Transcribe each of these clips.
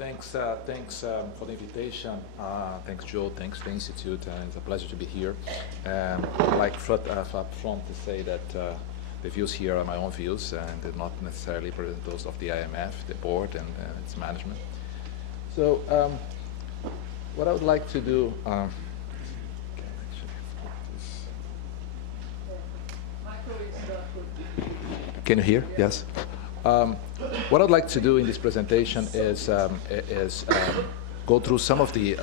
Thanks for the invitation. Thanks, Joe. Thanks, the Institute. It's a pleasure to be here. I'd like up front to say that the views here are my own views and they're not necessarily those of the IMF, the board, and its management. So what I would like to do... Can you hear? Yes. What I'd like to do in this presentation is go through some of the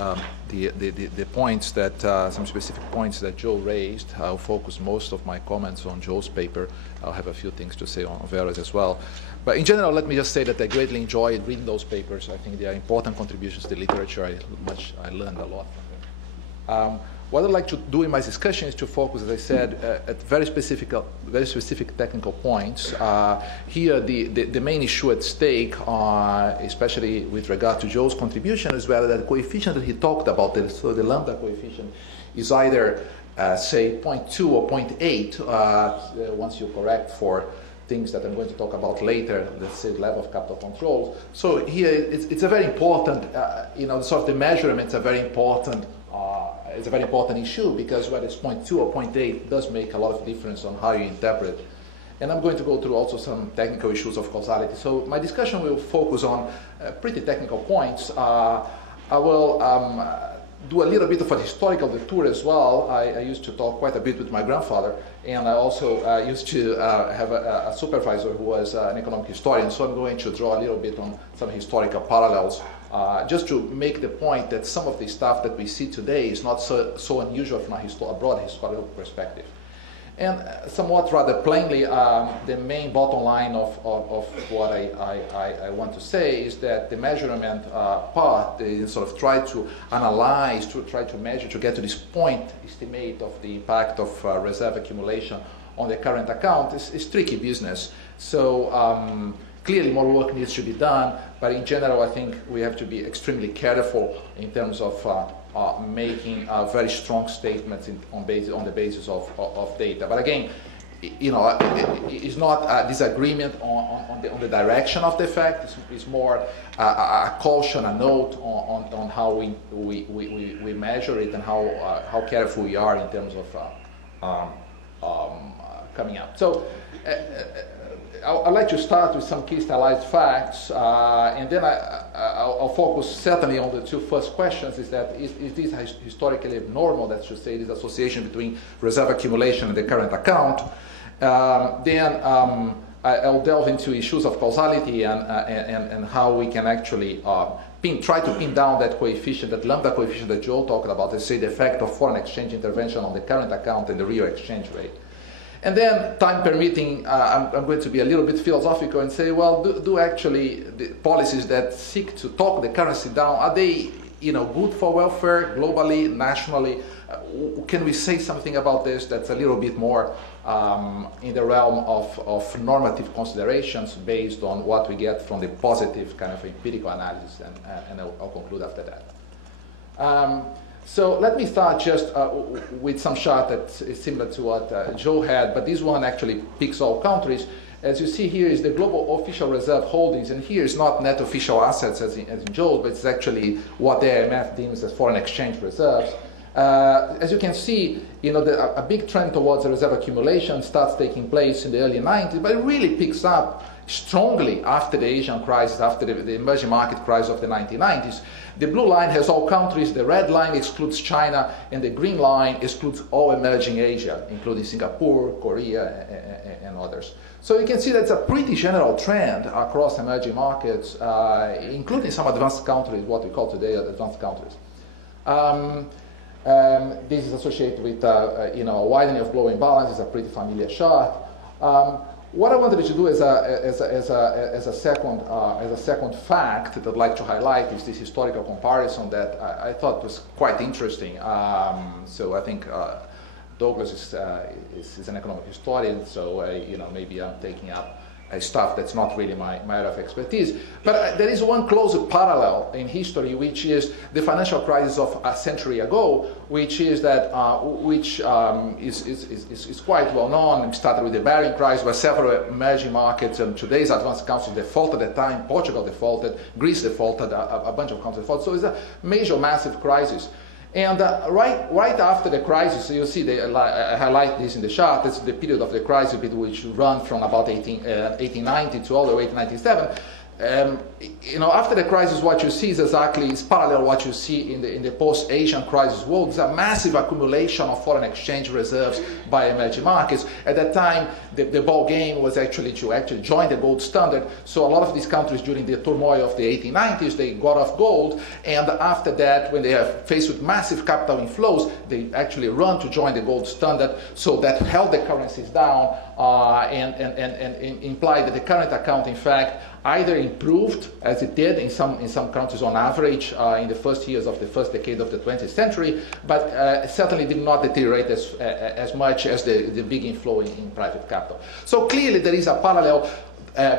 points that, some specific points that Joe raised. I'll focus most of my comments on Joe's paper. I'll have a few things to say on Vera's as well. But in general, let me just say that I greatly enjoyed reading those papers. I think they are important contributions to literature. I learned a lot from them. What I'd like to do in my discussion is to focus, as I said, at very specific technical points. Here, the main issue at stake, especially with regard to Joe's contribution, is whether that coefficient that he talked about, so the lambda coefficient, is either, say, 0.2 or 0.8, once you correct for things that I'm going to talk about later, let's say level of capital controls. So here, it's a very important, sort of the measurements are very important. It's a very important issue because whether it's 0.2 or 0.8 does make a lot of difference on how you interpret. And I'm going to go through also some technical issues of causality. So my discussion will focus on pretty technical points. I will do a little bit of a historical detour as well. I used to talk quite a bit with my grandfather, and I also used to have a supervisor who was an economic historian, so I'm going to draw a little bit on some historical parallels just to make the point that some of the stuff that we see today is not so unusual from a broad historical perspective. And somewhat rather plainly, the main bottom line of what I want to say is that the measurement part, they sort of try to analyze, to try to measure, to get to this point estimate of the impact of reserve accumulation on the current account is tricky business. So clearly more work needs to be done, but in general I think we have to be extremely careful in terms of making very strong statements on the basis of data. But again, it's not a disagreement on the direction of the effect. It's more a caution, a note on how we measure it and how careful we are in terms of coming out. So I'd like to start with some key stylized facts, and then I'll focus certainly on the two first questions, is this historically normal, that should say, this association between reserve accumulation and the current account. Then I'll delve into issues of causality and how we can actually try to pin down that coefficient, that lambda coefficient that Joe talked about, let's say the effect of foreign exchange intervention on the current account and the real exchange rate. And then, time permitting, I'm going to be a little bit philosophical and say, well, do actually the policies that seek to talk the currency down, are they good for welfare globally, nationally? Can we say something about this that's a little bit more in the realm of normative considerations based on what we get from the positive kind of empirical analysis? And I'll conclude after that. So let me start just with some chart that is similar to what Joe had, but this one actually picks all countries. As you see here is the global official reserve holdings, and here is not net official assets as in Joe's, but it's actually what the IMF deems as foreign exchange reserves. As you can see, a big trend towards the reserve accumulation starts taking place in the early 90s, but it really picks up strongly after the Asian crisis, after the emerging market crisis of the 1990s. The blue line has all countries, the red line excludes China, and the green line excludes all emerging Asia, including Singapore, Korea, and others. So you can see that's a pretty general trend across emerging markets, including some advanced countries, what we call today advanced countries. This is associated with a widening of global imbalance. It's a pretty familiar chart. What I wanted to do as a second fact that I'd like to highlight is this historical comparison that I thought was quite interesting. So I think Douglas is an economic historian, so maybe I'm taking up stuff that's not really my area of expertise. But there is one close parallel in history, which is the financial crisis of a century ago, which is that is quite well known. It started with the Bearing crisis, where several emerging markets and today's advanced countries defaulted at the time. Portugal defaulted, Greece defaulted, a bunch of countries defaulted. So it's a major, massive crisis. And right after the crisis, you see, I highlight this in the chart, it's the period of the crisis which run from about 1890 to all the way to 1997. After the crisis, what you see is parallel what you see in the post-Asian crisis world. There's a massive accumulation of foreign exchange reserves by emerging markets. At that time, the ball game was actually to join the gold standard. So a lot of these countries during the turmoil of the 1890s, they got off gold. And after that, when they are faced with massive capital inflows, they actually run to join the gold standard. So that held the currencies down and implied that the current account, in fact, either improved, as it did in some countries on average in the first years of the first decade of the 20th century, but certainly did not deteriorate as much as the big inflow in private capital. So clearly there is a parallel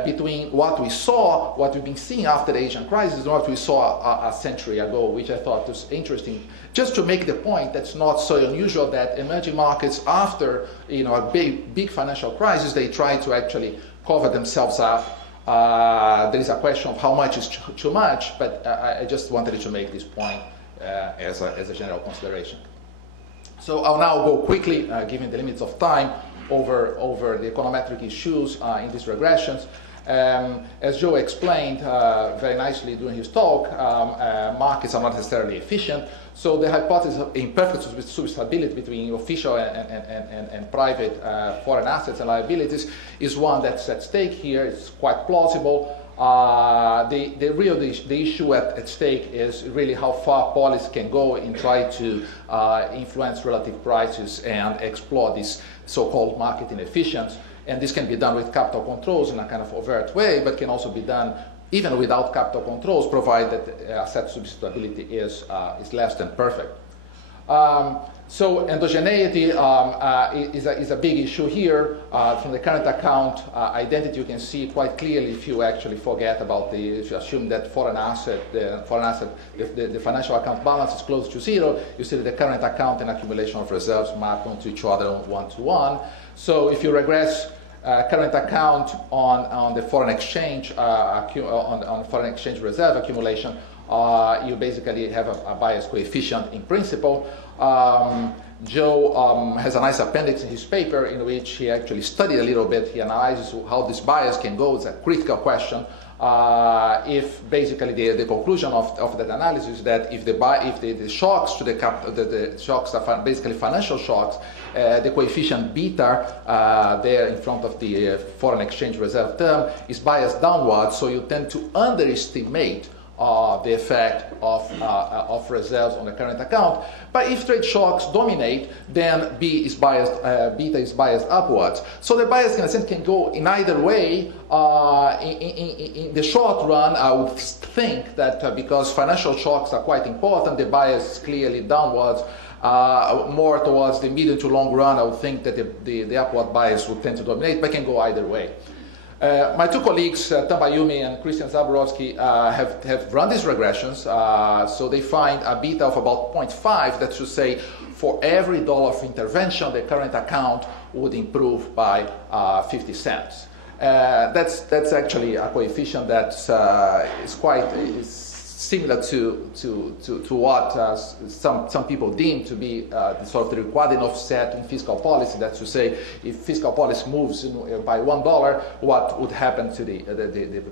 between what we've been seeing after the Asian crisis, and what we saw a century ago, which I thought was interesting, just to make the point that's not so unusual that emerging markets, after a big financial crisis, they try to actually cover themselves up. There is a question of how much is too much, but I just wanted to make this point as a general consideration. So I'll now go quickly, given the limits of time, over the econometric issues in these regressions. As Joe explained very nicely during his talk, markets are not necessarily efficient. So the hypothesis of imperfect substability between official and private foreign assets and liabilities is one that's at stake here. It's quite plausible. The issue at stake is really how far policy can go in trying to influence relative prices and explore this so-called market inefficiency. And this can be done with capital controls in a kind of overt way, but can also be done even without capital controls, provided that asset substitutability is less than perfect. So endogeneity is a big issue here. From the current account identity, you can see quite clearly if you actually forget about if you assume that the financial account balance is close to zero, you see that the current account and accumulation of reserves map onto each other one-to-one. So if you regress current account on the foreign exchange on foreign exchange reserve accumulation, you basically have a bias coefficient in principle. Joe has a nice appendix in his paper in which he actually studied a little bit. He analyzes how this bias can go. It's a critical question. If basically the conclusion of that analysis is that if the shocks to the shocks are basically financial shocks, the coefficient beta there in front of the foreign exchange reserve term is biased downwards, so you tend to underestimate the effect of reserves on the current account. But if trade shocks dominate, then beta is biased upwards. So the bias, in a sense, can go in either way. In the short run, I would think that because financial shocks are quite important, the bias is clearly downwards. More towards the medium to long run, I would think that the upward bias would tend to dominate, but can go either way. My two colleagues, Tambayumi and Christian Zaborowski, have run these regressions. So they find a beta of about 0.5. That should say for every dollar of intervention, the current account would improve by 50 cents. That's actually a coefficient that is similar to what some people deem to be sort of the required offset in fiscal policy. That's to say, if fiscal policy moves by $1, what would happen to the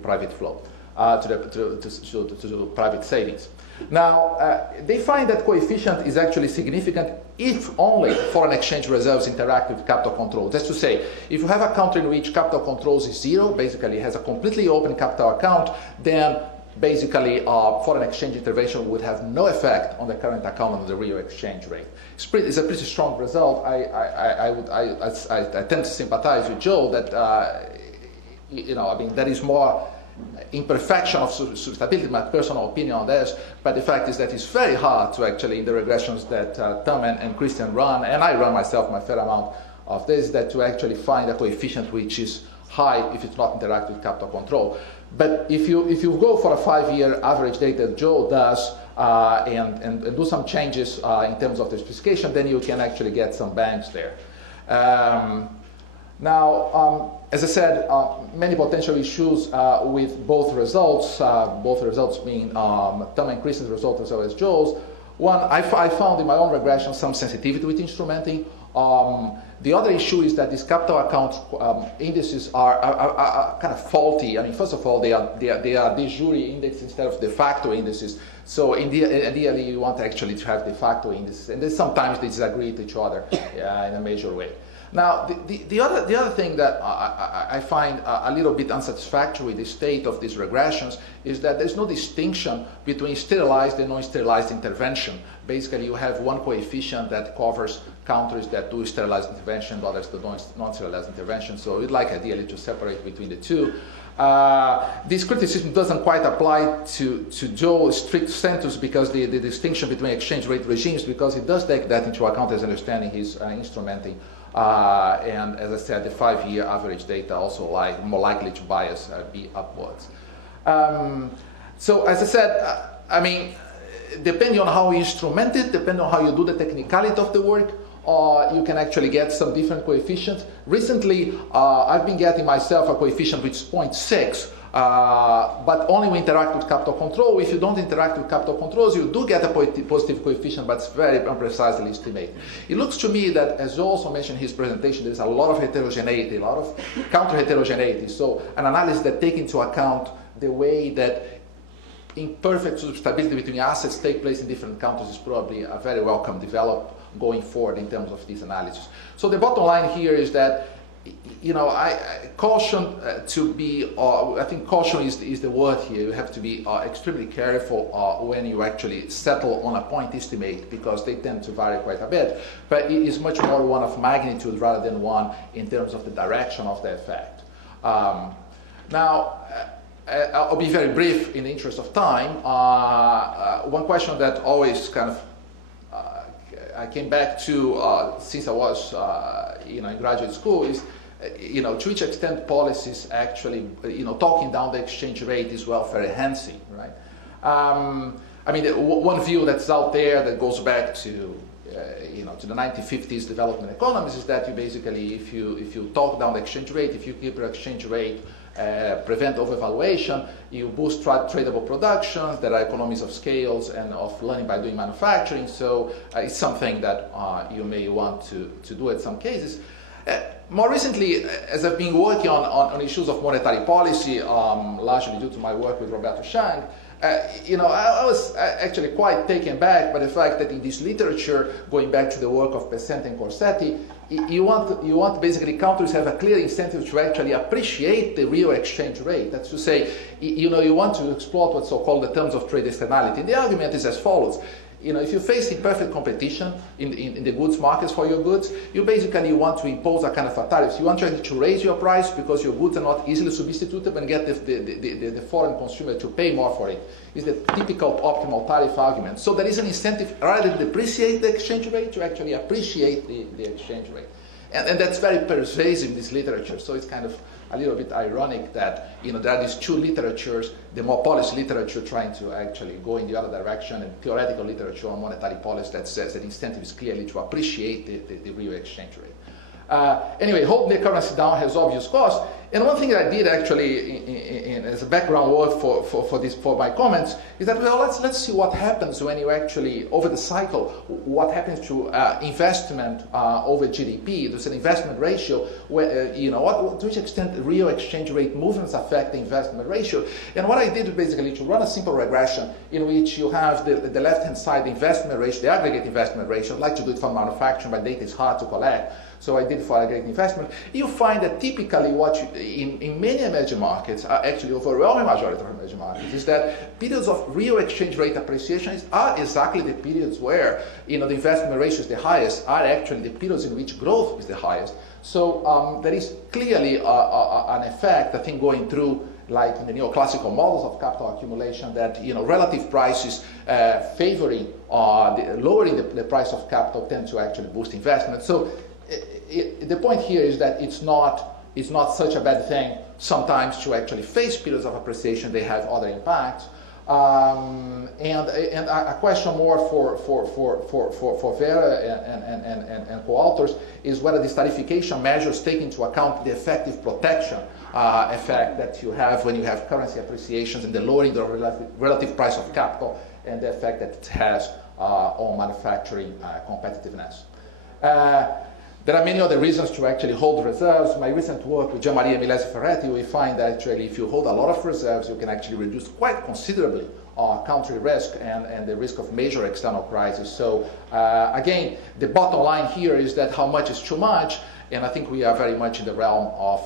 private flow, to the private savings? Now, they find that coefficient is actually significant if only foreign exchange reserves interact with capital controls. That's to say, if you have a country in which capital controls is zero, basically has a completely open capital account, then basically foreign exchange intervention would have no effect on the current account on the real exchange rate. It's a pretty strong result. I tend to sympathize with Joe that there is more imperfection of substitutability, my personal opinion on this, but the fact is that it's very hard to actually, in the regressions that Tom and Christian run, and I run myself my fair amount of this, that to actually find a coefficient which is high if it's not interact with capital control. But if you go for a 5-year average data that Joe does and do some changes in terms of the specification, then you can actually get some bangs there. Now, as I said, many potential issues with both results being Thumb and Kristen's result as well as Joe's. One, I found in my own regression some sensitivity with instrumenting. The other issue is that these capital account indices are kind of faulty. I mean, first of all, they are de jure index instead of de facto indices. So ideally, you want actually to have de facto indices, and then sometimes they disagree with each other in a major way. Now, the other thing that I find a little bit unsatisfactory with the state of these regressions is that there's no distinction between sterilized and non-sterilized intervention. Basically, you have one coefficient that covers countries that do sterilized intervention, others that don't non-sterilized intervention. So we'd like ideally to separate between the two. This criticism doesn't quite apply to Joe's strict sentence because the distinction between exchange rate regimes, because he does take that into account as understanding his instrumenting. And as I said, the 5-year average data also more likely to bias be upwards. So as I said, I mean, depending on how you instrument it, depending on how you do the technicality of the work, you can actually get some different coefficients. Recently, I've been getting myself a coefficient which is 0.6, but only when you interact with capital control. If you don't interact with capital controls, you do get a positive coefficient, but it's very unprecisely estimated. It looks to me that, as Joe also mentioned in his presentation, there's a lot of heterogeneity, a lot of counter-heterogeneity. So an analysis that takes into account the way that imperfect stability between assets take place in different countries is probably a very welcome development going forward in terms of this analysis. So the bottom line here is that, you know, I caution to be, I think caution is the word here. You have to be extremely careful when you actually settle on a point estimate, because they tend to vary quite a bit. But it is much more one of magnitude rather than one in terms of the direction of the effect. Now, I'll be very brief in the interest of time. One question that always kind of I came back to since I was in graduate school is, to which extent policies actually, talking down the exchange rate is welfare enhancing, right? I mean, one view that's out there that goes back to, to the 1950s development economies is that you basically, if you talk down the exchange rate, if you keep your exchange rate, prevent overvaluation, you boost tradable productions, there are economies of scales and of learning by doing manufacturing, so it's something that you may want to do in some cases. More recently, as I've been working on issues of monetary policy, largely due to my work with Roberto Chang, I was actually quite taken back by the fact that in this literature, going back to the work of Pesente and Corsetti, you want basically countries have a clear incentive to actually appreciate the real exchange rate. That's to say, you want to exploit what's so-called the terms of trade externality. And the argument is as follows. If you face imperfect competition in the goods markets for your goods, you basically want to impose a kind of a tariff. You want to raise your price because your goods are not easily substitutable and get the foreign consumer to pay more for it. It's the typical optimal tariff argument. So there is an incentive, rather than depreciate the exchange rate, to actually appreciate the exchange rate. And that's very pervasive in this literature. So it's kind of a little bit ironic that there are these two literatures, the more policy literature trying to actually go in the other direction, and theoretical literature on monetary policy that says that incentive is clearly to appreciate the real exchange rate. Anyway, holding the currency down has obvious costs. And one thing that I did actually as a background work for my comments is that, well, let's see what happens when you actually, over the cycle, what happens to investment over GDP. There's an investment ratio where, to which extent real exchange rate movements affect the investment ratio. And what I did was basically to run a simple regression in which you have the left-hand side, the investment ratio, the aggregate investment ratio. I'd like to do it for manufacturing, but data is hard to collect. So I did for aggregate investment. You find that typically in many emerging markets, actually overwhelming majority of emerging markets, is that periods of real exchange rate appreciation are exactly the periods where the investment ratio is the highest, are actually the periods in which growth is the highest. So there is clearly an effect, I think, going through like in the neoclassical models of capital accumulation, that relative prices favoring lowering the price of capital tend to actually boost investment. So the point here is that it's not it's not such a bad thing sometimes to actually face periods of appreciation. They have other impacts. And a question more for Vera and co-authors is whether the stratification measures take into account the effective protection effect that you have when you have currency appreciations and the lowering the relative price of capital and the effect that it has on manufacturing competitiveness. There are many other reasons to actually hold reserves. My recent work with Gianmaria Milesi Ferretti, we find that actually if you hold a lot of reserves, you can actually reduce quite considerably country risk and the risk of major external crises. So again, the bottom line here is that how much is too much, and I think we are very much in the realm of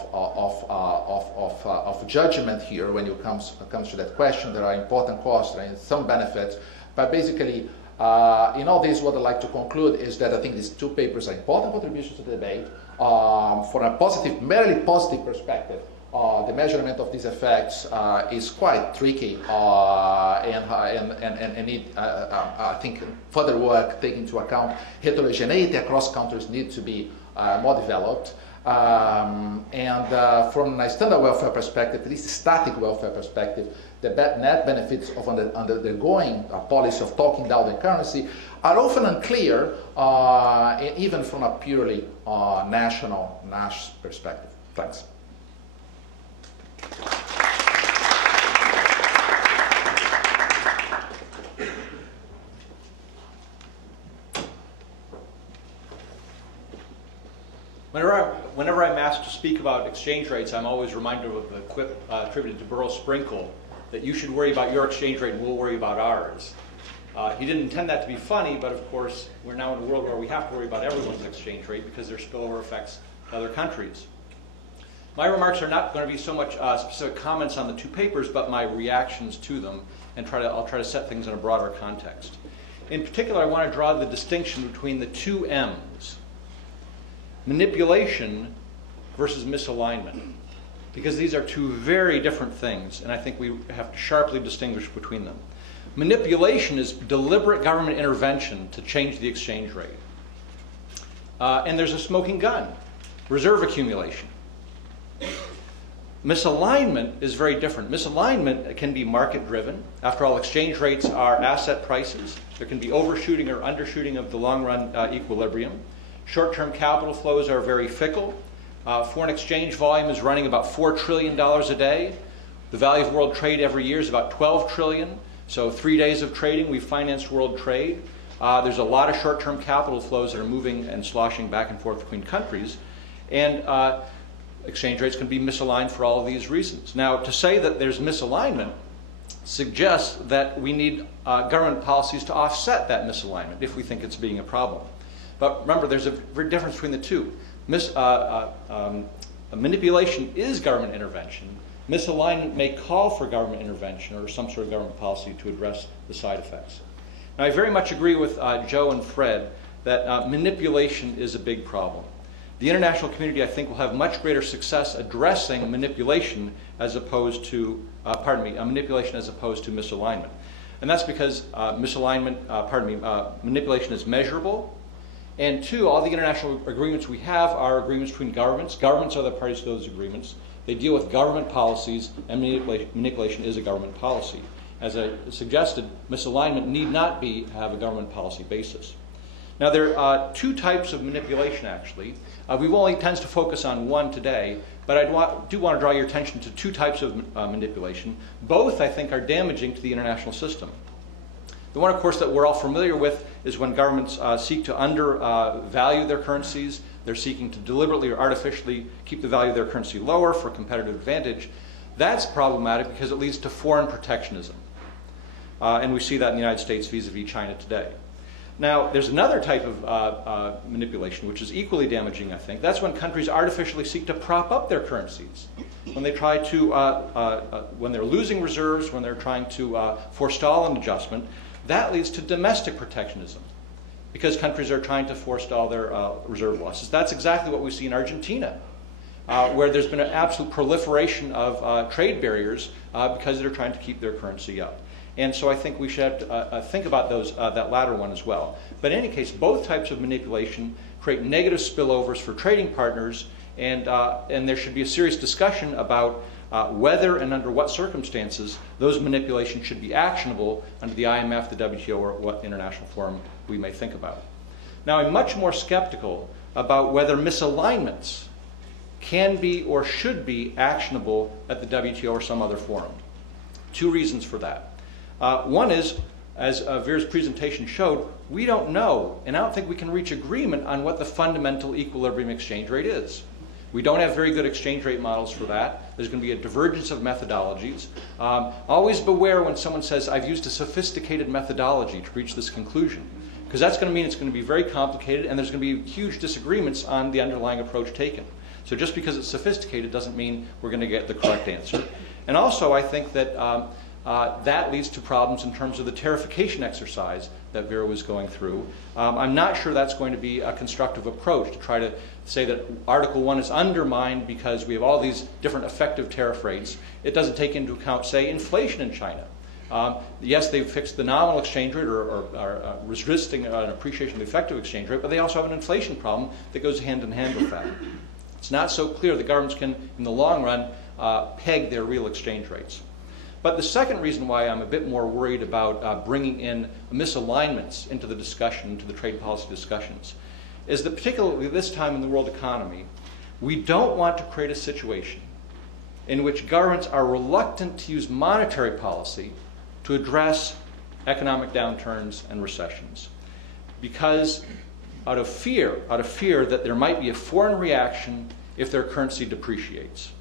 judgment here when it comes to that question. There are important costs and some benefits, but basically, in all this, what I'd like to conclude is that I think these two papers are important contributions to the debate. For a positive, merely positive perspective, the measurement of these effects is quite tricky and need, I think, further work taking into account heterogeneity across countries need to be more developed. From a standard welfare perspective, at least static welfare perspective, the net benefits of undergoing a policy of talking down the currency are often unclear, even from a purely national perspective. Thanks. Whenever I'm asked to speak about exchange rates, I'm always reminded of the quip attributed to Burl Sprinkle that you should worry about your exchange rate and we'll worry about ours. He didn't intend that to be funny, but of course we're now in a world where we have to worry about everyone's exchange rate because there's spillover effects to other countries. My remarks are not going to be so much specific comments on the two papers, but my reactions to them, and I'll try to set things in a broader context. In particular, I want to draw the distinction between the two M's. Manipulation versus misalignment, because these are two very different things, and I think we have to sharply distinguish between them. Manipulation is deliberate government intervention to change the exchange rate. And there's a smoking gun, reserve accumulation. Misalignment is very different. Misalignment can be market-driven. After all, exchange rates are asset prices. There can be overshooting or undershooting of the long-run equilibrium. Short-term capital flows are very fickle. Foreign exchange volume is running about $4 trillion a day. The value of world trade every year is about $12 trillion. So 3 days of trading, we financed world trade. There's a lot of short-term capital flows that are moving and sloshing back and forth between countries. And exchange rates can be misaligned for all of these reasons. Now, to say that there's misalignment suggests that we need government policies to offset that misalignment if we think it's being a problem. But remember, there's a big difference between the two. Manipulation is government intervention. Misalignment may call for government intervention or some sort of government policy to address the side effects. Now, I very much agree with Joe and Fred that manipulation is a big problem. The international community, I think, will have much greater success addressing manipulation as opposed to, manipulation as opposed to misalignment. And that's because manipulation is measurable. And two, all the international agreements we have are agreements between governments. Governments are the parties to those agreements. They deal with government policies, and manipulation is a government policy. As I suggested, misalignment need not have a government policy basis. Now, there are two types of manipulation, actually. We've only tends to focus on one today, but I do want to draw your attention to two types of manipulation. Both, I think, are damaging to the international system. The one, of course, that we're all familiar with is when governments seek to undervalue their currencies. They're seeking to deliberately or artificially keep the value of their currency lower for competitive advantage. That's problematic because it leads to foreign protectionism. And we see that in the United States vis-a-vis China today. Now, there's another type of manipulation which is equally damaging, I think. That's when countries artificially seek to prop up their currencies. When they try to, when they're losing reserves, when they're trying to forestall an adjustment, that leads to domestic protectionism because countries are trying to forestall their reserve losses. That's exactly what we see in Argentina, where there's been an absolute proliferation of trade barriers because they're trying to keep their currency up. And so I think we should have to think about that latter one as well. But in any case, both types of manipulation create negative spillovers for trading partners and there should be a serious discussion about whether and under what circumstances those manipulations should be actionable under the IMF, the WTO, or what international forum we may think about. Now, I'm much more skeptical about whether misalignments can be or should be actionable at the WTO or some other forum. Two reasons for that. One is, as Vera's presentation showed, we don't know, and I don't think we can reach agreement on what the fundamental equilibrium exchange rate is. We don't have very good exchange rate models for that. There's going to be a divergence of methodologies. Always beware when someone says, I've used a sophisticated methodology to reach this conclusion, because that's going to mean it's going to be very complicated, and there's going to be huge disagreements on the underlying approach taken. So just because it's sophisticated doesn't mean we're going to get the correct answer. And also, I think that that leads to problems in terms of the tarification exercise that Vera was going through. I'm not sure that's going to be a constructive approach to try to say that Article 1 is undermined because we have all these different effective tariff rates. It doesn't take into account, say, inflation in China. Yes, they've fixed the nominal exchange rate or are resisting an appreciation of the effective exchange rate, but they also have an inflation problem that goes hand in hand with that. It's not so clear the governments can, in the long run, peg their real exchange rates. But the second reason why I'm a bit more worried about bringing in misalignments into the discussion, into the trade policy discussions, is that particularly this time in the world economy, we don't want to create a situation in which governments are reluctant to use monetary policy to address economic downturns and recessions, because out of fear that there might be a foreign reaction if their currency depreciates.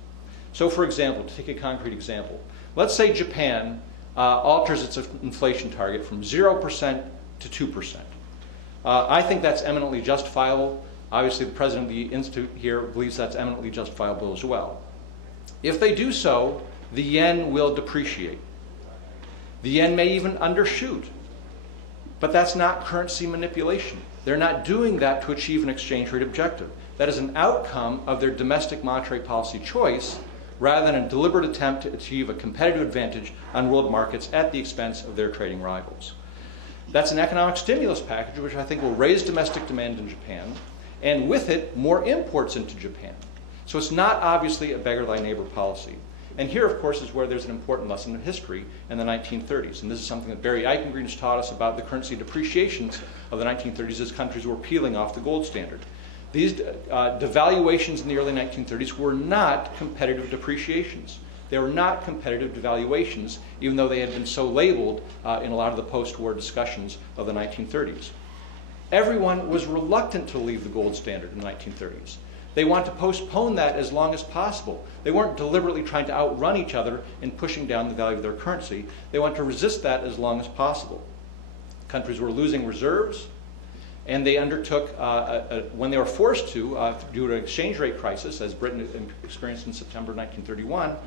So for example, to take a concrete example, let's say Japan alters its inflation target from 0% to 2%. I think that's eminently justifiable. Obviously, the president of the institute here believes that's eminently justifiable as well. If they do so, the yen will depreciate. The yen may even undershoot. But that's not currency manipulation. They're not doing that to achieve an exchange rate objective. That is an outcome of their domestic monetary policy choice rather than a deliberate attempt to achieve a competitive advantage on world markets at the expense of their trading rivals. That's an economic stimulus package which I think will raise domestic demand in Japan, and with it, more imports into Japan. So it's not obviously a beggar thy neighbor policy. And here, of course, is where there's an important lesson of history in the 1930s. And this is something that Barry Eichengreen has taught us about the currency depreciations of the 1930s as countries were peeling off the gold standard. These devaluations in the early 1930s were not competitive depreciations. They were not competitive devaluations, even though they had been so labeled in a lot of the post-war discussions of the 1930s. Everyone was reluctant to leave the gold standard in the 1930s. They want to postpone that as long as possible. They weren't deliberately trying to outrun each other in pushing down the value of their currency. They want to resist that as long as possible. Countries were losing reserves, and they undertook, when they were forced to, due to an exchange rate crisis, as Britain experienced in September 1931,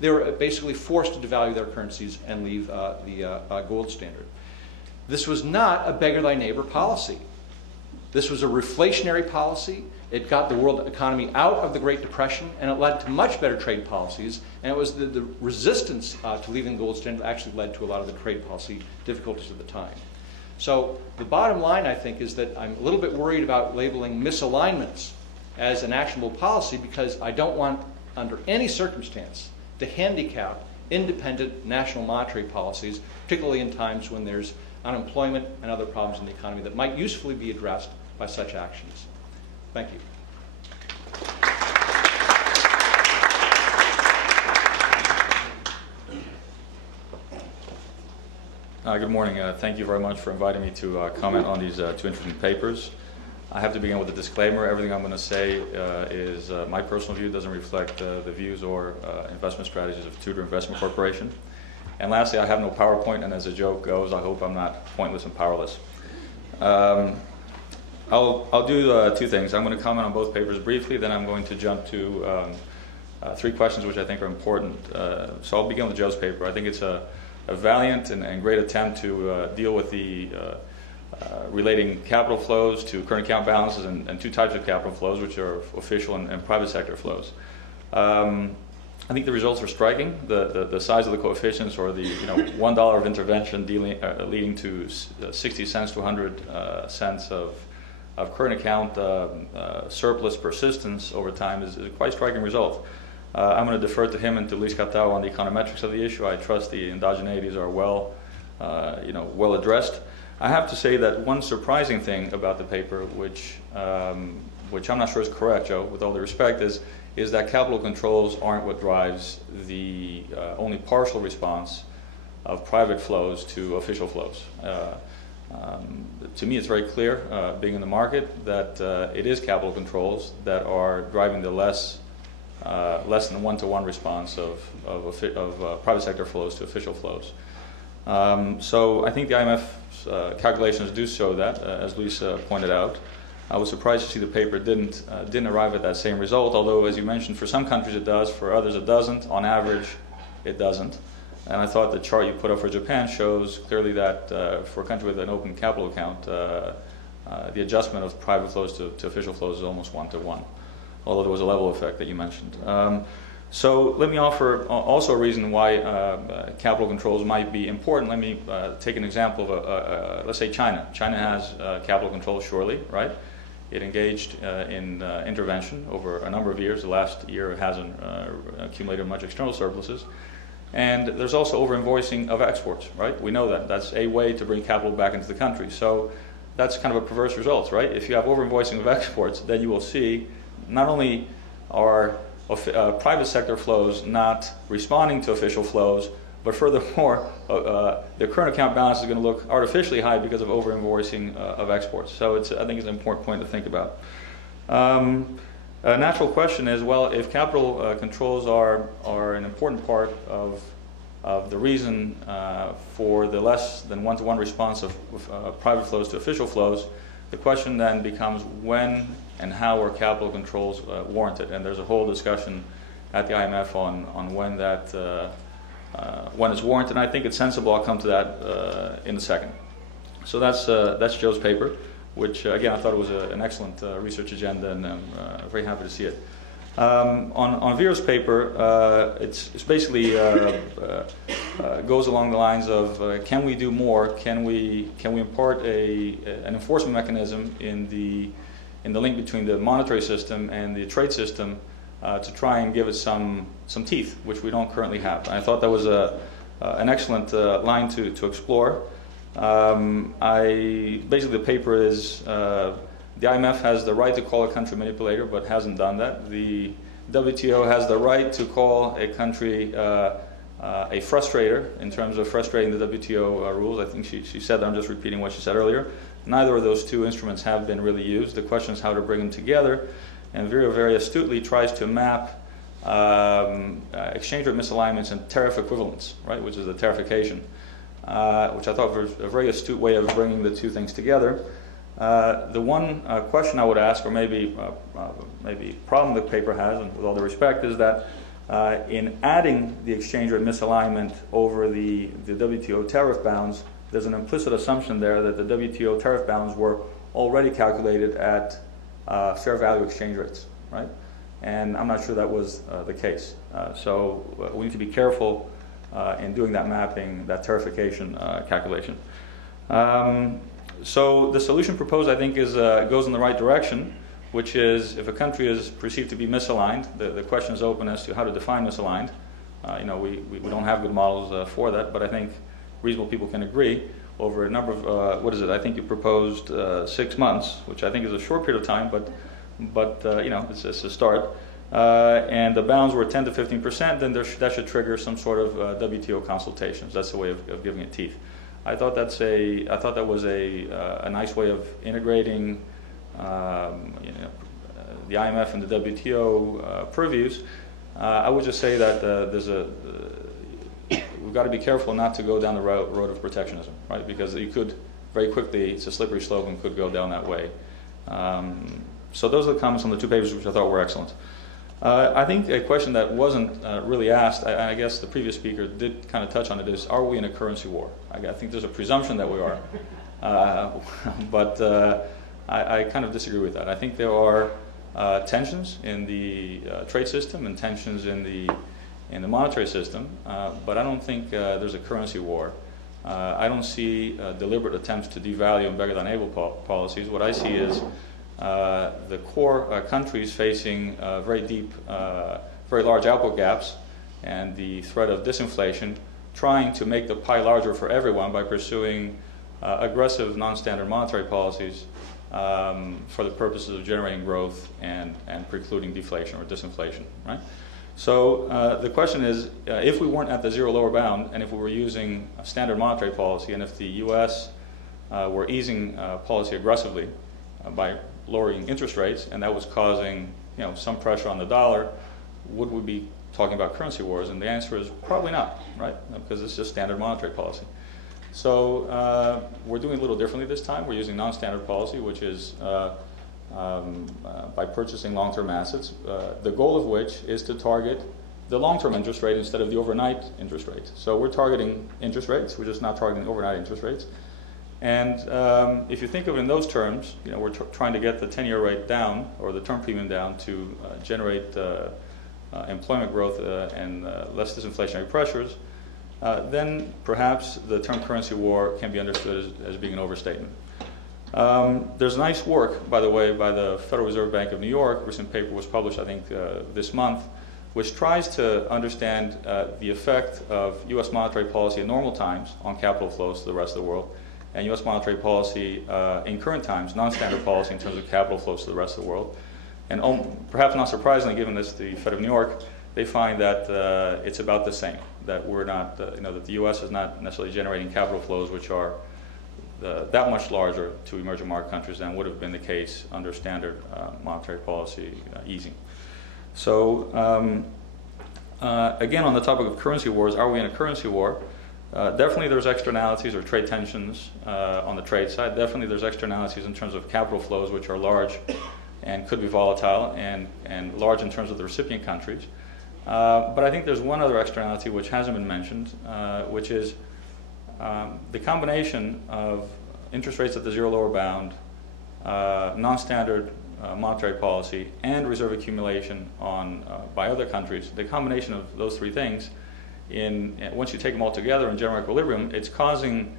they were basically forced to devalue their currencies and leave the gold standard. This was not a beggar thy neighbor policy. This was a reflationary policy. It got the world economy out of the Great Depression, and it led to much better trade policies. And it was the resistance to leaving the gold standard that actually led to a lot of the trade policy difficulties at the time. So the bottom line, I think, is that I'm a little bit worried about labeling misalignments as an actionable policy, because I don't want, under any circumstance, to handicap independent national monetary policies, particularly in times when there's unemployment and other problems in the economy that might usefully be addressed by such actions. Thank you. Good morning. Thank you very much for inviting me to comment on these two interesting papers. I have to begin with a disclaimer. Everything I'm going to say is my personal view. It doesn't reflect the views or investment strategies of Tudor Investment Corporation. And lastly, I have no PowerPoint, and as the joke goes, I hope I'm not pointless and powerless. I'll do two things. I'm going to comment on both papers briefly, then I'm going to jump to three questions which I think are important. So I'll begin with Joe's paper. I think it's a valiant and great attempt to deal with the relating capital flows to current account balances and two types of capital flows, which are official and private sector flows. I think the results are striking. The size of the coefficients, or the $1 of intervention leading to 60 cents to 100 cents of current account surplus persistence over time is a quite striking result. I'm going to defer to him and to Luis Catao on the econometrics of the issue. I trust the endogeneities are well addressed. I have to say that one surprising thing about the paper, which I'm not sure is correct, Joe, with all due respect, is that capital controls aren't what drives the only partial response of private flows to official flows. To me, it's very clear, being in the market, that it is capital controls that are driving the less than one-to-one response of private sector flows to official flows. So I think the IMF's calculations do show that, as Luis pointed out. I was surprised to see the paper didn't arrive at that same result, although, as you mentioned, for some countries it does, for others it doesn't. On average, it doesn't. And I thought the chart you put up for Japan shows clearly that for a country with an open capital account, the adjustment of private flows to official flows is almost one-to-one, although there was a level effect that you mentioned. So let me offer also a reason why capital controls might be important. Let me take an example of, let's say, China. China has capital controls, surely, right? It engaged in intervention over a number of years. The last year it hasn't accumulated much external surpluses. And there's also over-invoicing of exports, right? We know that. That's a way to bring capital back into the country. So that's kind of a perverse result, right? If you have over-invoicing of exports, then you will see not only are private sector flows not responding to official flows, but furthermore, the current account balance is going to look artificially high because of over-invoicing of exports. So I think it's an important point to think about. A natural question is, well, if capital controls are an important part of the reason for the less than one-to-one response of private flows to official flows, the question then becomes when and how are capital controls warranted? And there's a whole discussion at the IMF on when that when it's warranted. And I think it's sensible. I'll come to that in a second. So that's Joe's paper, which again I thought it was an excellent research agenda, and I'm very happy to see it. On Vera's paper, it's basically goes along the lines of can we do more? Can we impart an enforcement mechanism in the link between the monetary system and the trade system to try and give it some teeth, which we don't currently have. And I thought that was an excellent line to explore. Basically the paper is the IMF has the right to call a country manipulator, but hasn't done that. The WTO has the right to call a country a frustrator in terms of frustrating the WTO rules. I think she said that. I'm just repeating what she said earlier. Neither of those two instruments have been really used. The question is how to bring them together. And Vera very astutely tries to map exchange rate misalignments and tariff equivalence, right, which is the tarification, which I thought was a very astute way of bringing the two things together. The one question I would ask, or maybe problem the paper has, and with all due respect, is that in adding the exchange rate misalignment over the WTO tariff bounds, there's an implicit assumption there that the WTO tariff bounds were already calculated at fair value exchange rates, right? And I'm not sure that was the case. So we need to be careful in doing that mapping, that tarification calculation. So the solution proposed, I think, goes in the right direction, which is if a country is perceived to be misaligned, the question is open as to how to define misaligned. We don't have good models for that, but I think reasonable people can agree over a number of, what is it, I think you proposed 6 months, which I think is a short period of time, but it's a start. And the bounds were 10 to 15%, then that should trigger some sort of WTO consultations. That's the way of giving it teeth. I thought that was a nice way of integrating the IMF and the WTO purviews. I would just say that we've got to be careful not to go down the road of protectionism, right? Because you could very quickly, it's a slippery slope and could go down that way. So those are the comments on the two papers which I thought were excellent. I think a question that wasn't really asked, I guess the previous speaker did kind of touch on it, is are we in a currency war? I think there's a presumption that we are, but I kind of disagree with that. I think there are tensions in the trade system and tensions in the monetary system, but I don't think there's a currency war. I don't see deliberate attempts to devalue and beggar than able policies. What I see is the core countries facing very deep, very large output gaps and the threat of disinflation, trying to make the pie larger for everyone by pursuing aggressive non-standard monetary policies for the purposes of generating growth and precluding deflation or disinflation, right? So the question is, if we weren't at the zero lower bound and if we were using a standard monetary policy and if the U.S. Were easing policy aggressively by lowering interest rates and that was causing some pressure on the dollar, would we be talking about currency wars? And the answer is probably not, right? Because it's just standard monetary policy. So we're doing a little differently this time. We're using non-standard policy, which is by purchasing long-term assets, the goal of which is to target the long-term interest rate instead of the overnight interest rate. So we're targeting interest rates. We're just not targeting overnight interest rates. And if you think of it in those terms, we're trying to get the 10-year rate down or the term premium down to generate employment growth and less disinflationary pressures. Then perhaps the term currency war can be understood as being an overstatement. There's nice work, by the way, by the Federal Reserve Bank of New York. A recent paper was published, I think, this month, which tries to understand the effect of U.S. monetary policy in normal times on capital flows to the rest of the world, and U.S. monetary policy in current times, non-standard policy in terms of capital flows to the rest of the world. And perhaps not surprisingly, given this, the Fed of New York, they find that it's about the same, that we're not, that the U.S. is not necessarily generating capital flows which are that much larger to emerging market countries than would have been the case under standard monetary policy easing. So again, on the topic of currency wars, are we in a currency war? Definitely there's externalities or trade tensions on the trade side. Definitely there's externalities in terms of capital flows which are large and could be volatile and large in terms of the recipient countries. But I think there's one other externality which hasn't been mentioned, which is the combination of interest rates at the zero lower bound, non-standard monetary policy, and reserve accumulation by other countries. The combination of those three things, once you take them all together in general equilibrium, it's causing,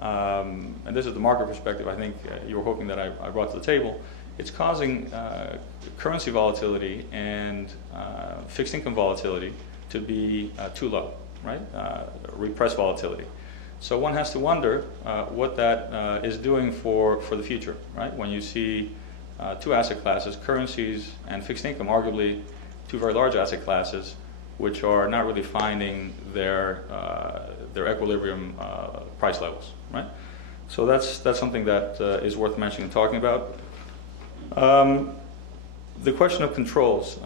and this is the market perspective I think you were hoping that I brought to the table, it's causing currency volatility and fixed income volatility to be too low, right? Repressed volatility. So one has to wonder what that is doing for the future, right? When you see two asset classes, currencies and fixed income, arguably two very large asset classes, which are not really finding their equilibrium price levels, right? So that's something that is worth mentioning and talking about. The question of controls,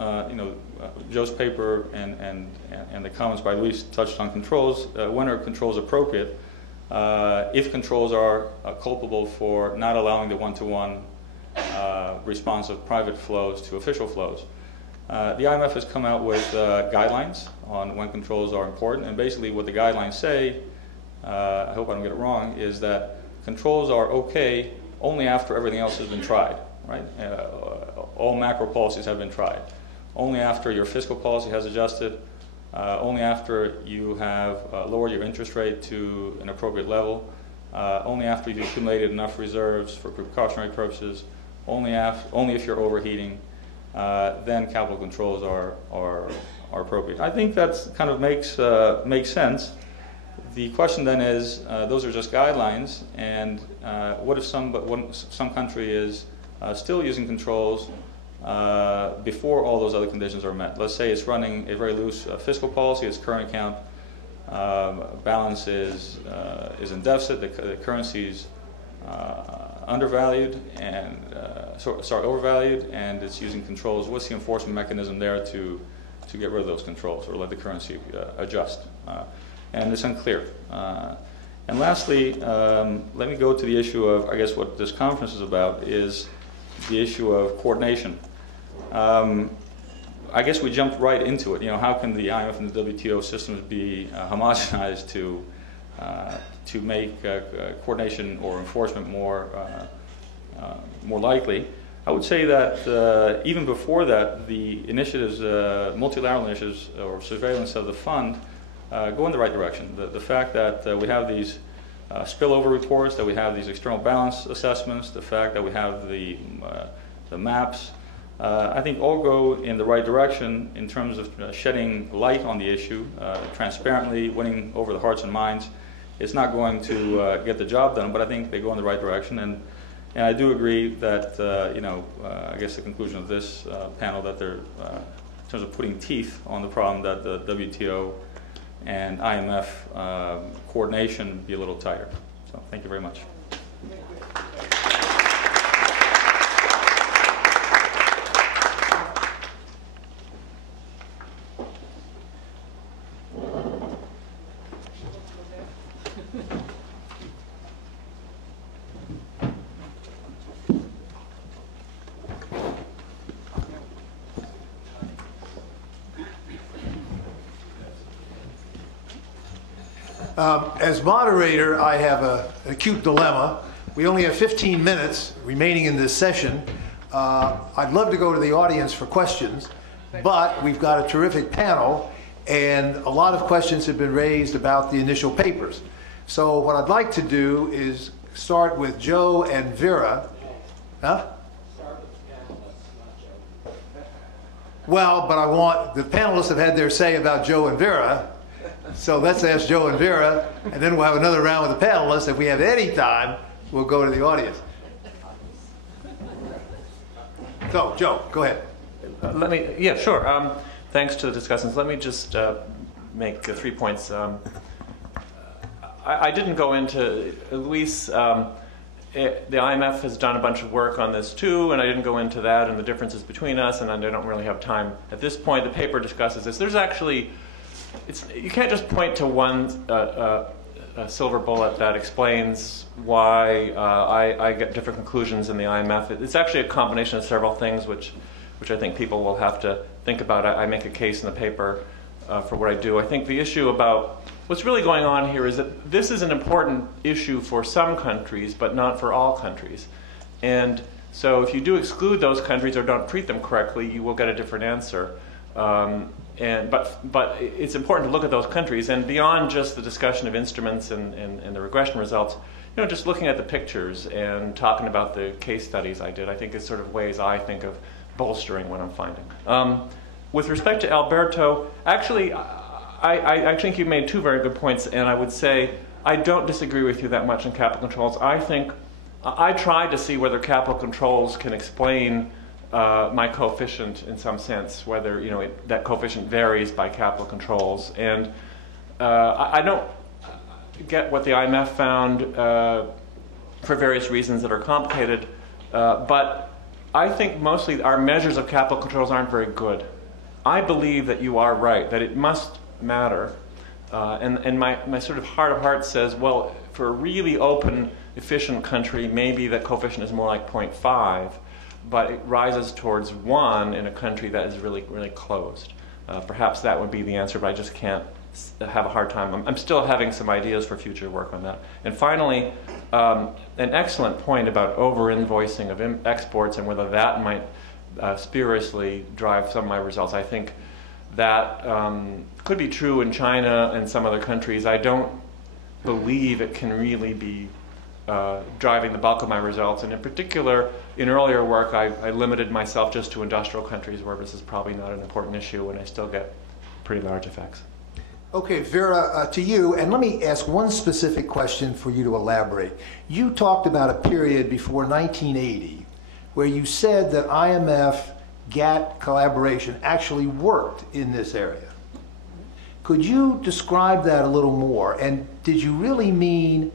Joe's paper and the comments by Luis touched on controls. When are controls appropriate? If controls are culpable for not allowing the one-to-one response of private flows to official flows. The IMF has come out with guidelines on when controls are important, and basically what the guidelines say, I hope I don't get it wrong, is that controls are okay only after everything else has been tried, right? All macro policies have been tried. Only after your fiscal policy has adjusted, only after you have lowered your interest rate to an appropriate level, only after you've accumulated enough reserves for precautionary purposes, only if you're overheating, then capital controls are appropriate. I think that kind of makes sense. The question then is, those are just guidelines, and what if some country is still using controls before all those other conditions are met? Let's say it's running a very loose fiscal policy, its current account balance is in deficit, the currency's undervalued and overvalued, and it's using controls. What's the enforcement mechanism there to get rid of those controls or let the currency adjust? And it's unclear. And lastly, let me go to the issue of, I guess what this conference is about, is the issue of coordination. I guess we jumped right into it. How can the IMF and the WTO systems be homogenized to make coordination or enforcement more likely? I would say that even before that, the initiatives, multilateral initiatives or surveillance of the fund, go in the right direction. The fact that we have these spillover reports, that we have these external balance assessments, the fact that we have the maps, I think all go in the right direction in terms of shedding light on the issue, transparently winning over the hearts and minds. It's not going to get the job done, but I think they go in the right direction. And I do agree that, I guess the conclusion of this panel, that they're, in terms of putting teeth on the problem, that the WTO and IMF coordination be a little tighter. So thank you very much. As moderator, I have an acute dilemma. We only have 15 minutes remaining in this session. I'd love to go to the audience for questions, but we've got a terrific panel, and a lot of questions have been raised about the initial papers. So what I'd like to do is start with Joe and Vera. Huh? Well, but I want, the panelists have had their say about Joe and Vera. So let's ask Joe and Vera, and then we'll have another round with the panelists. If we have any time, we'll go to the audience. So, Joe, go ahead. Yeah, sure. Thanks to the discussants. Let me just make 3 points. I didn't go into, Luis, the IMF has done a bunch of work on this too, and I didn't go into that and the differences between us, and I don't really have time. At this point, the paper discusses this. There's actually, you can't just point to one silver bullet that explains why I get different conclusions in the IMF. It's actually a combination of several things which I think people will have to think about. I make a case in the paper for what I do. I think the issue about what's really going on here is that this is an important issue for some countries, but not for all countries. And so if you do exclude those countries or don't treat them correctly, you will get a different answer. But it's important to look at those countries, and beyond just the discussion of instruments and the regression results, just looking at the pictures and talking about the case studies I did, I think is sort of ways I think of bolstering what I'm finding. With respect to Alberto, actually, I think you made 2 very good points, and I would say I don't disagree with you that much on capital controls. I think I tried to see whether capital controls can explain my coefficient in some sense, whether that coefficient varies by capital controls, and I don't get what the IMF found for various reasons that are complicated, but I think mostly our measures of capital controls aren't very good. I believe that you are right, that it must matter, and my sort of heart of hearts says, well, for a really open, efficient country, maybe that coefficient is more like 0.5, but it rises towards 1 in a country that is really, really closed. Perhaps that would be the answer, but I just can't have a hard time. I'm still having some ideas for future work on that. And finally, an excellent point about over-invoicing of exports and whether that might spuriously drive some of my results. I think that could be true in China and some other countries. I don't believe it can really be driving the bulk of my results. And in particular, in earlier work, I limited myself just to industrial countries where this is probably not an important issue, and I still get pretty large effects. Okay, Vera, to you, and let me ask one specific question for you to elaborate. You talked about a period before 1980 where you said that IMF-GATT collaboration actually worked in this area. Could you describe that a little more? And did you really mean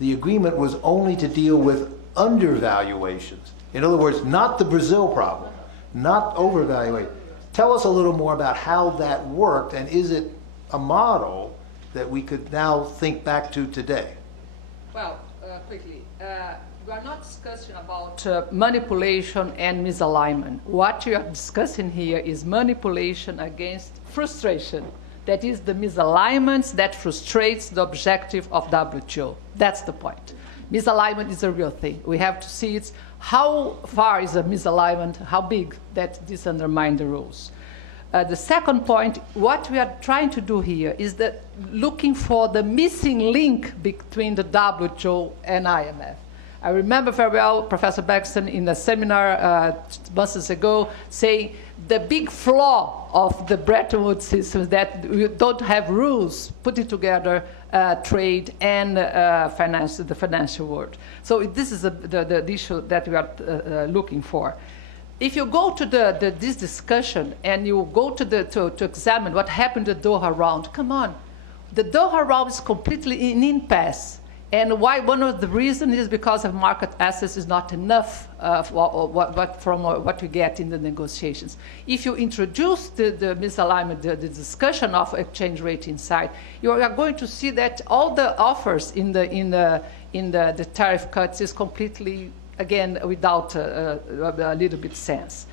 the agreement was only to deal with undervaluations? In other words, not the Brazil problem, not overvaluation. Tell us a little more about how that worked, and is it a model that we could now think back to today? Well, quickly, we are not discussing about manipulation and misalignment. What we are discussing here is manipulation against frustration. That is the misalignments that frustrates the objective of WTO. That's the point. Misalignment is a real thing. We have to see how far is a misalignment, how big that this undermines the rules. The second point, what we are trying to do here is that looking for the missing link between the WTO and IMF. I remember very well Professor Bergsten in a seminar months ago saying the big flaw of the Bretton Woods system is that we don't have rules putting together trade and the financial world. So this is the issue that we are looking for. If you go to this discussion and you go to examine what happened in the Doha round, come on, the Doha round is completely in impasse. And why? One of the reasons is because of market access is not enough from what we get in the negotiations. If you introduce the misalignment, the discussion of exchange rate inside, you are going to see that all the offers in the tariff cuts is completely, again, without a little bit sense.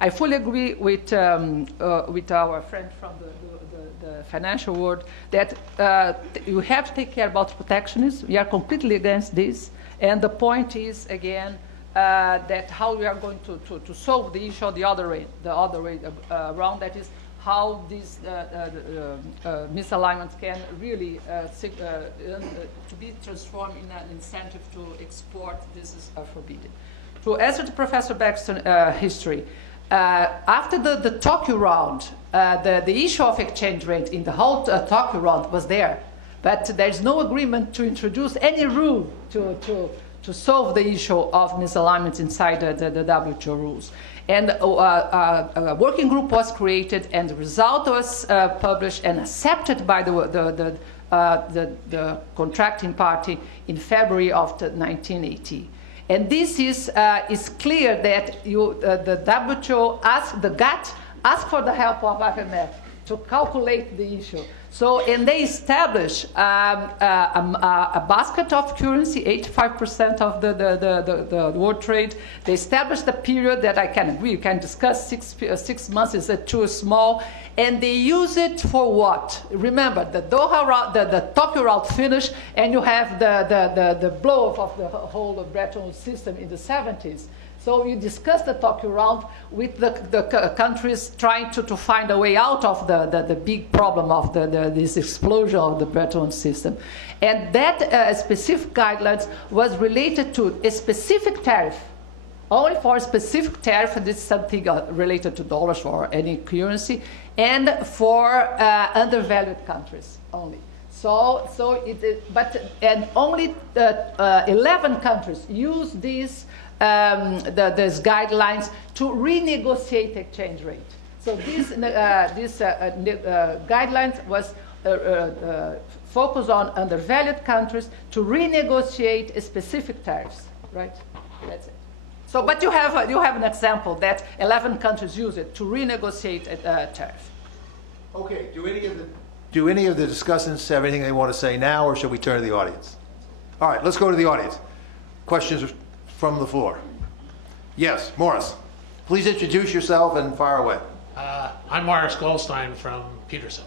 I fully agree with our friend from the financial world that you have to take care about protectionism. We are completely against this. And the point is, again, that how we are going to solve the issue the other way around, that is how these misalignments can really to be transformed in an incentive to export. This is forbidden. To answer to Professor Bergsten history, after the Tokyo round, the issue of exchange rate in the whole Tokyo round was there, but there's no agreement to introduce any rule to solve the issue of misalignments inside the WTO rules. And a working group was created, and the result was published and accepted by the contracting party in February of 1980. And this is clear that the WTO the GATT asked for the help of IMF to calculate the issue. So, and they established a basket of currency, 85% of the world trade. They established a period that I can agree, you can discuss 6 months is too small. And they use it for what? Remember, the Doha round, the Tokyo round finished, and you have the blow-up of the whole Bretton Woods system in the 70s. So you discuss the Tokyo round with the countries trying to find a way out of the big problem of this explosion of the Bretton Woods system. And that specific guidelines was related to a specific tariff, only for a specific tariff, and this is something related to dollars or any currency, and for undervalued countries only. And only 11 countries use these these guidelines to renegotiate exchange rate. So these guidelines was focused on undervalued countries to renegotiate specific tariffs, right? That's it. So, but you have an example that 11 countries use it to renegotiate a tariff. Okay. Do any of the discussants have anything they want to say now, or should we turn to the audience? All right. Let's go to the audience. Questions from the floor. Yes, Morris. Please introduce yourself and fire away. I'm Morris Goldstein from Peterson.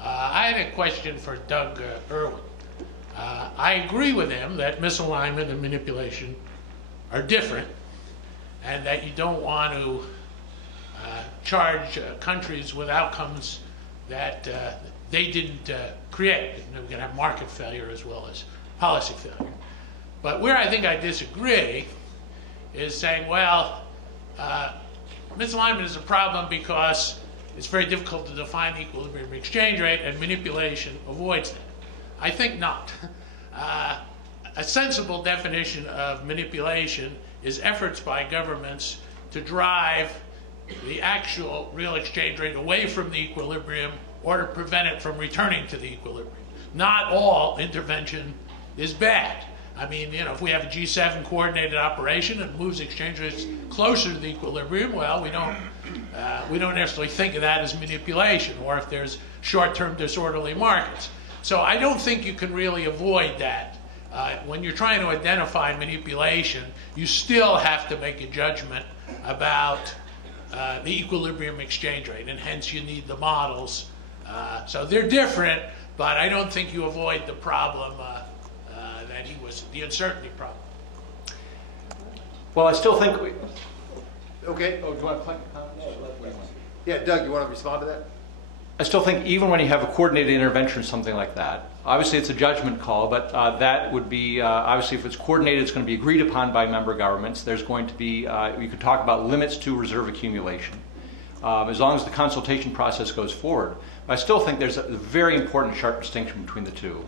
I had a question for Doug Irwin. I agree with him that misalignment and manipulation are different, and that you don't want to charge countries with outcomes that they didn't create. You know, we can have market failure as well as policy failure. But where I think I disagree is saying, well, misalignment is a problem because it's very difficult to define the equilibrium exchange rate, and manipulation avoids that. I think not. A sensible definition of manipulation is efforts by governments to drive the actual real exchange rate away from the equilibrium or to prevent it from returning to the equilibrium. Not all intervention is bad. I mean, you know, if we have a G7 coordinated operation and moves exchange rates closer to the equilibrium, well, we don't necessarily think of that as manipulation, or if there's short-term disorderly markets. So I don't think you can really avoid that. When you're trying to identify manipulation, you still have to make a judgment about the equilibrium exchange rate, and hence you need the models. So they're different, but I don't think you avoid the problem that the uncertainty problem. Well, I still think we... Okay. Oh, do you want to Yeah, Doug, you want to respond to that? I still think even when you have a coordinated intervention or something like that, obviously it's a judgment call, but that would be, obviously if it's coordinated, it's going to be agreed upon by member governments. There's going to be, you could talk about limits to reserve accumulation, as long as the consultation process goes forward. But I still think there's a very important sharp distinction between the two.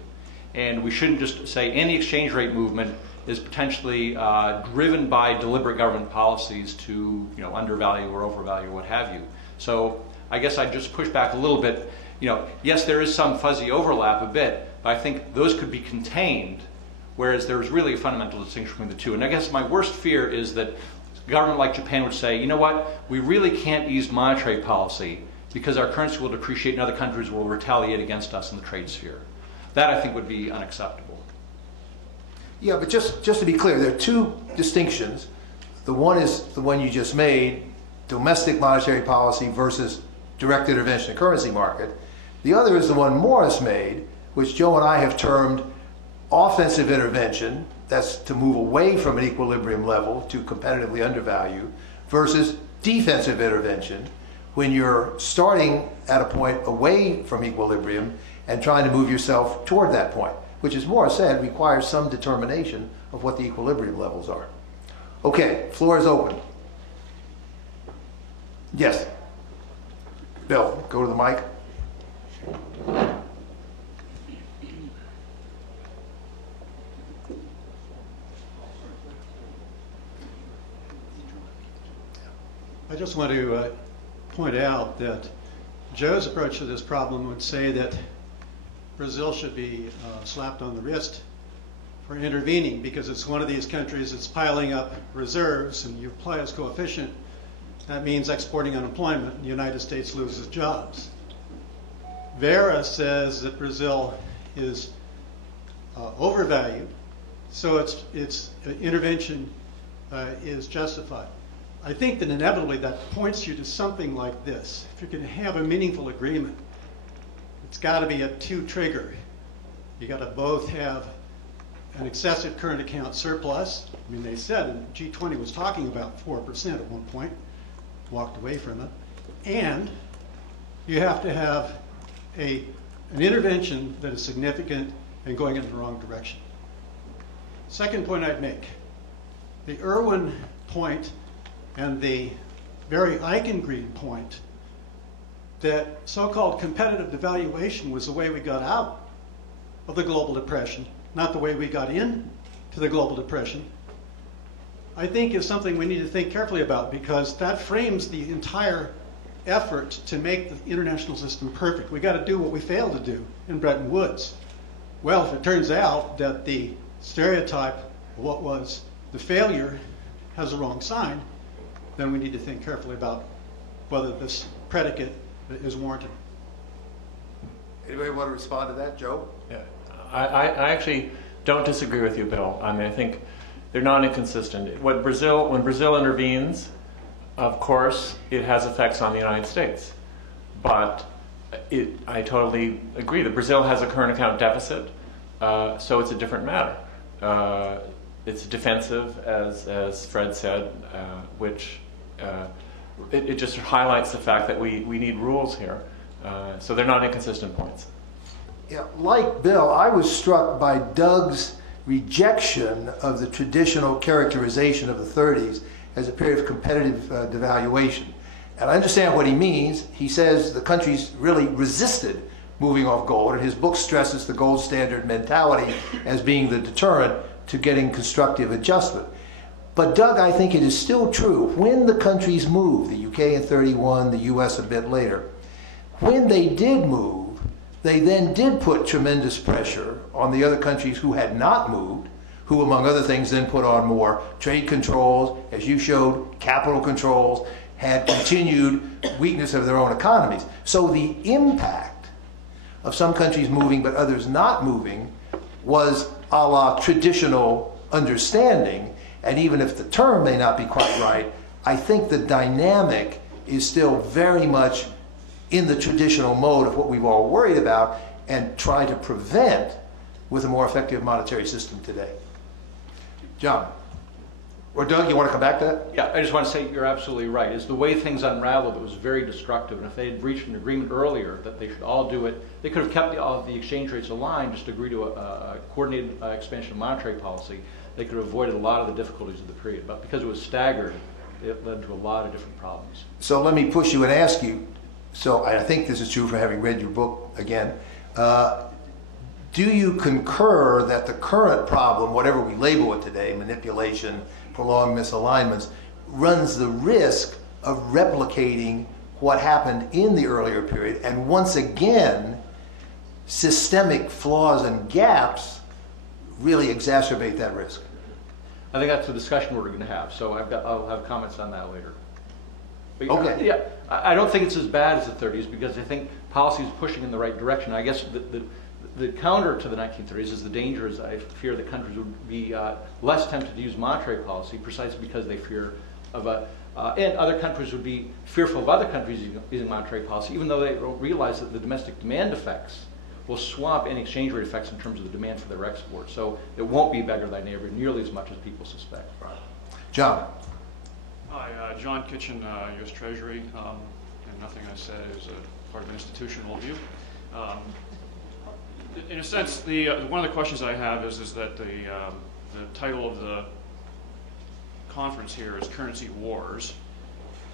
And we shouldn't just say any exchange rate movement is potentially driven by deliberate government policies to, undervalue or overvalue or what have you. So I guess I'd just push back a little bit. Yes, there is some fuzzy overlap a bit, but I think those could be contained, whereas there's really a fundamental distinction between the two. And I guess my worst fear is that a government like Japan would say, you know what, we really can't ease monetary policy because our currency will depreciate and other countries will retaliate against us in the trade sphere. That, I think, would be unacceptable. Yeah, but just to be clear, there are two distinctions. The one is the one you just made, domestic monetary policy versus direct intervention in the currency market. The other is the one Morris made, which Joe and I have termed offensive intervention, that's to move away from an equilibrium level to competitively undervalue, versus defensive intervention, when you're starting at a point away from equilibrium and trying to move yourself toward that point, which, as Morris said, requires some determination of what the equilibrium levels are. Okay, floor is open. Yes. Bill, go to the mic. I just want to point out that Joe's approach to this problem would say that Brazil should be slapped on the wrist for intervening because it's one of these countries that's piling up reserves, and you apply its coefficient. That means exporting unemployment, and the United States loses jobs. Vera says that Brazil is overvalued, so its intervention is justified. I think that inevitably that points you to something like this. If you're going to have a meaningful agreement, it's got to be a two-trigger. You got to both have an excessive current account surplus. I mean, they said, and G20 was talking about 4% at one point, walked away from it. And you have to have an intervention that is significant and going in the wrong direction. Second point I'd make, the Irwin point and the very Eichengreen point that so-called competitive devaluation was the way we got out of the global depression, not the way we got into the global depression, I think is something we need to think carefully about, because that frames the entire effort to make the international system perfect. We got to do what we failed to do in Bretton Woods. Well, if it turns out that the stereotype of what was the failure has the wrong sign, then we need to think carefully about whether this predicate is warranted. Anybody want to respond to that, Joe? Yeah. I actually don't disagree with you, Bill. I mean, I think they're not inconsistent. When Brazil intervenes, of course, it has effects on the United States. But I totally agree that Brazil has a current account deficit, so it's a different matter. It's defensive, as Fred said, which it just highlights the fact that we need rules here. So they're not inconsistent points. Yeah, like Bill, I was struck by Doug's rejection of the traditional characterization of the 30s as a period of competitive devaluation. And I understand what he means. He says the countries really resisted moving off gold, and his book stresses the gold standard mentality as being the deterrent to getting constructive adjustment. But Doug, I think it is still true, when the countries moved, the UK in 31, the US a bit later, when they did move, they then did put tremendous pressure on the other countries who had not moved, who, among other things, then put on more trade controls, as you showed, capital controls, had continued weakness of their own economies. So the impact of some countries moving but others not moving was a la traditional understanding. And even if the term may not be quite right, I think the dynamic is still very much in the traditional mode of what we've all worried about and try to prevent with a more effective monetary system today. John. Or Doug, you want to come back to that? Yeah, I just want to say you're absolutely right. It's the way things unraveled that was very destructive. And if they had reached an agreement earlier that they should all do it, they could have kept all of the exchange rates aligned, just agree to a coordinated expansion of monetary policy. They could have avoided a lot of the difficulties of the period. But because it was staggered, it led to a lot of different problems. So let me push you and ask you, so I think this is true for having read your book again, do you concur that the current problem, whatever we label it today, manipulation, prolonged misalignments, runs the risk of replicating what happened in the earlier period, and once again, systemic flaws and gaps really exacerbate that risk? I think that's the discussion we're going to have. So I'll have comments on that later. But, Okay. Yeah, I don't think it's as bad as the 30s because I think policy is pushing in the right direction. I guess the counter to the 1930s is the danger is I fear that countries would be less tempted to use monetary policy precisely because they fear of and other countries would be fearful of other countries using monetary policy, even though they don't realize that the domestic demand effects will swamp any exchange rate effects in terms of the demand for their exports. So it won't be beggar thy neighbor nearly as much as people suspect. John. Hi, John Kitchen, U.S. Treasury, and nothing I said is a part of an institutional view. In a sense, one of the questions I have is that the title of the conference here is Currency Wars,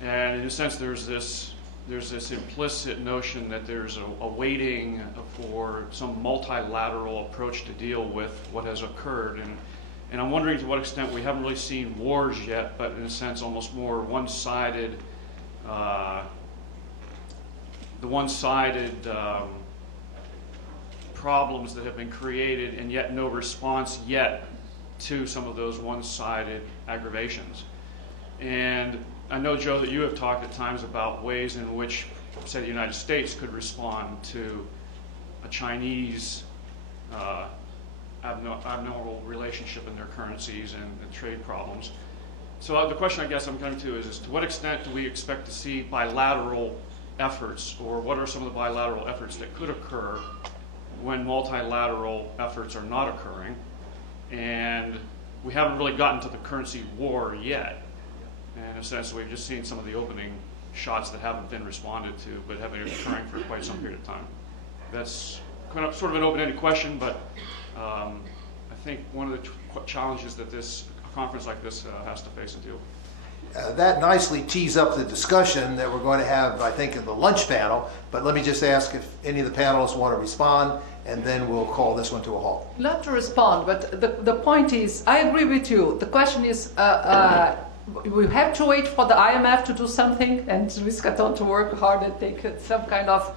and in a sense there's this implicit notion that there's a waiting for some multilateral approach to deal with what has occurred, and I'm wondering to what extent we haven't really seen wars yet, but in a sense almost more one-sided, problems that have been created and yet no response yet to some of those one-sided aggravations. And I know, Joe, that you have talked at times about ways in which, say, the United States could respond to a Chinese abnormal relationship in their currencies and trade problems. So the question I guess I'm coming to is to what extent do we expect to see bilateral efforts, or what are some of the bilateral efforts that could occur when multilateral efforts are not occurring? And we haven't really gotten to the currency war yet. And in a sense, we've just seen some of the opening shots that haven't been responded to, but have been occurring for quite some period of time. That's kind of sort of an open-ended question, but I think one of the challenges that a conference like this has to face and deal with. That nicely tees up the discussion that we're going to have, I think, in the lunch panel. But let me just ask if any of the panelists want to respond, and then we'll call this one to a halt. Not to respond, but the point is, I agree with you. The question is, we have to wait for the IMF to do something and Luis Catao to work hard and take some kind of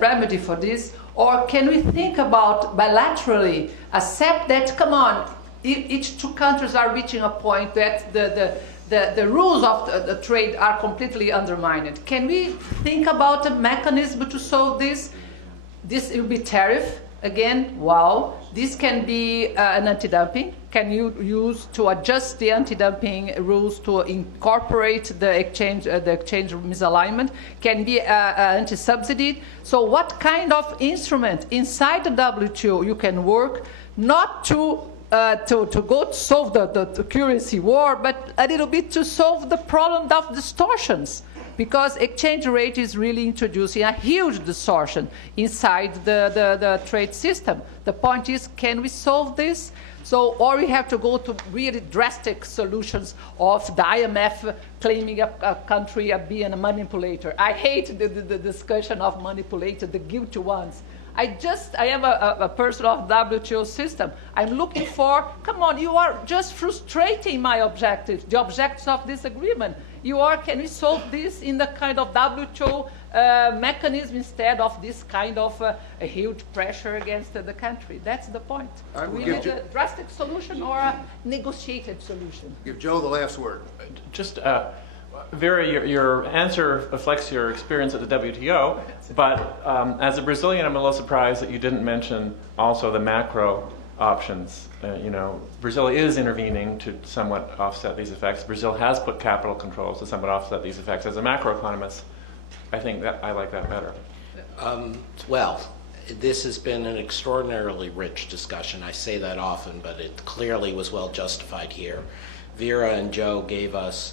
remedy for this, or can we think about bilaterally accept that, come on, each two countries are reaching a point that the rules of the trade are completely undermined. Can we think about a mechanism to solve this? This will be tariff again. Wow. This can be an anti-dumping. Can you use to adjust the anti-dumping rules to incorporate the exchange misalignment? Can be anti-subsidy. So what kind of instrument inside the WTO you can work not to go to solve the currency war, but a little bit to solve the problem of distortions, because exchange rate is really introducing a huge distortion inside the trade system. The point is, can we solve this? So, or we have to go to really drastic solutions of the IMF claiming a country being a manipulator. I hate the discussion of manipulator, the guilty ones. I am a person of WTO system. I'm looking for, come on, you are just frustrating my objectives, the objectives of this agreement. Can we solve this in the kind of WTO mechanism instead of this kind of a huge pressure against the country? That's the point. Right, we need a drastic solution or a negotiated solution. Give Joe the last word. Just, Vera, your answer reflects your experience at the WTO, but as a Brazilian, I'm a little surprised that you didn't mention also the macro options. Brazil is intervening to somewhat offset these effects. Brazil has put capital controls to somewhat offset these effects. As a macroeconomist, I think that I like that better. Well, this has been an extraordinarily rich discussion. I say that often, but it clearly was well justified here. Vera and Joe gave us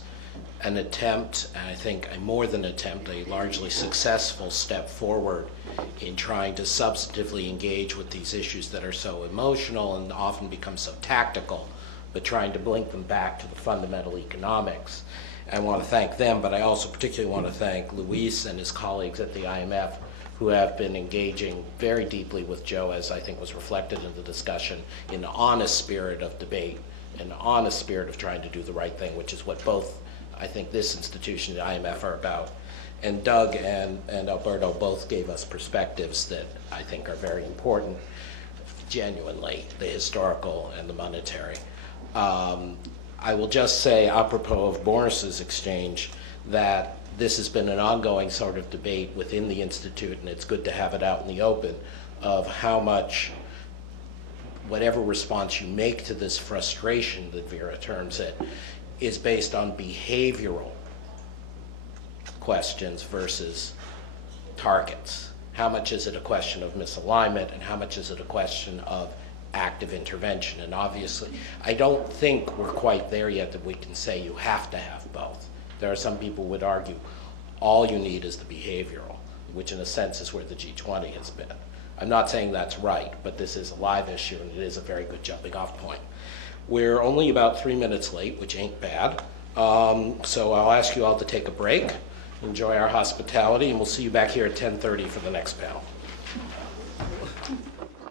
an attempt, and I think a more than attempt, a largely successful step forward in trying to substantively engage with these issues that are so emotional and often become so tactical, but trying to link them back to the fundamental economics. I want to thank them, but I also particularly want to thank Luis and his colleagues at the IMF who have been engaging very deeply with Joe, as I think was reflected in the discussion, in an honest spirit of debate, in an honest spirit of trying to do the right thing, which is what both, I think, this institution and the IMF are about. And Doug and Alberto both gave us perspectives that I think are very important, genuinely, the historical and the monetary. I will just say, apropos of Boris's exchange, that this has been an ongoing sort of debate within the Institute, and it's good to have it out in the open, of how much whatever response you make to this frustration that Vera terms it is based on behavioral questions versus targets. How much is it a question of misalignment, and how much is it a question of active intervention? And obviously, I don't think we're quite there yet that we can say you have to have both. There are some people who would argue all you need is the behavioral, which in a sense is where the G20 has been. I'm not saying that's right, but this is a live issue, and it is a very good jumping off point. We're only about 3 minutes late, which ain't bad. So I'll ask you all to take a break, enjoy our hospitality, and we'll see you back here at 10:30 for the next panel.